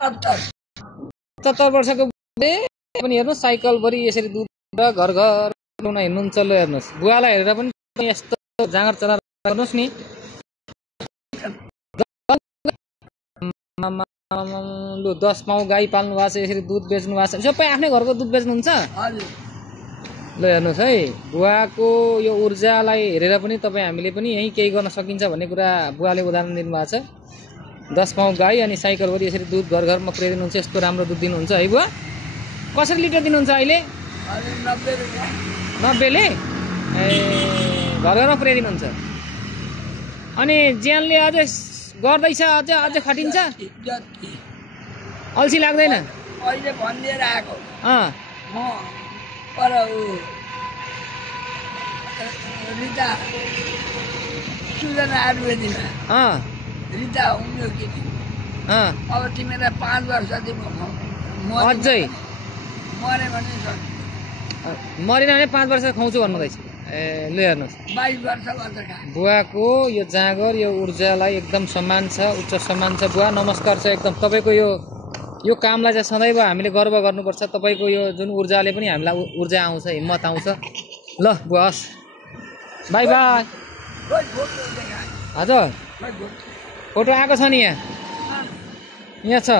70 वर्षको बुढे पनि हेर्नु साइकलभरि यसरी दुध घर घर ल्याउन हिँड्नुहुन्छ। ल हेर्नुहोस् बुवालाई हेरेर पनि यस्तो जाँगर चलाएर गर्नुहोस् नि। लु 10 पाउ गाई पाल्नु भएको छ, यसरी दुध बेच्नु भएको छ। सबै आफ्नै घरको दुध बेच्नुहुन्छ? ल हेर्नुहोस् है, बुवाको यो ऊर्जालाई हेरेर पनि तपाईँ हामीले पनि यहीँ केही गर्न सकिन्छ भन्ने कुरा बुवाले उदाहरण दिनुभएको छ। 10 पाउ गाई अनि साइकलभरि यसरी दुध घर घरमा पुर्याइदिनुहुन्छ। यस्तो राम्रो दुध दिनुहुन्छ है बुवा। कसरी लिटर दिनुहुन्छ अहिले? 90ले ए घर घरमा पुर्याइदिनुहुन्छ। अनि ज्यानले अझै गर्दैछ, अझ खटिन्छ, अल्छी लाग्दैन? अहिले भनिदिएर आएको म पर रिता सुजना आयुर्वेदीमा रिता उम्यो कि अब तिमीलाई 5 वर्ष अझै मरे भने मरेन भने 5 वर्ष खुवाउँछु भन्नुहुँदैछ। ए ल हेर्नुहोस् 22 वर्ष गर्छ बुवाको यो जाँगर यो ऊर्जालाई एकदम सम्मान छ, उच्च सम्मान छ। बुवा नमस्कार छ एकदम। तपाईँको यो कामलाई चाहिँ सदैव हामीले गर्व गर्नुपर्छ। तपाईँको यो जुन ऊर्जाले पनि हामीलाई ऊर्जा आउँछ, हिम्मत आउँछ। ल बुवा हस्, बाई बाई। हजुर फोटो आएको छ नि यहाँ छ।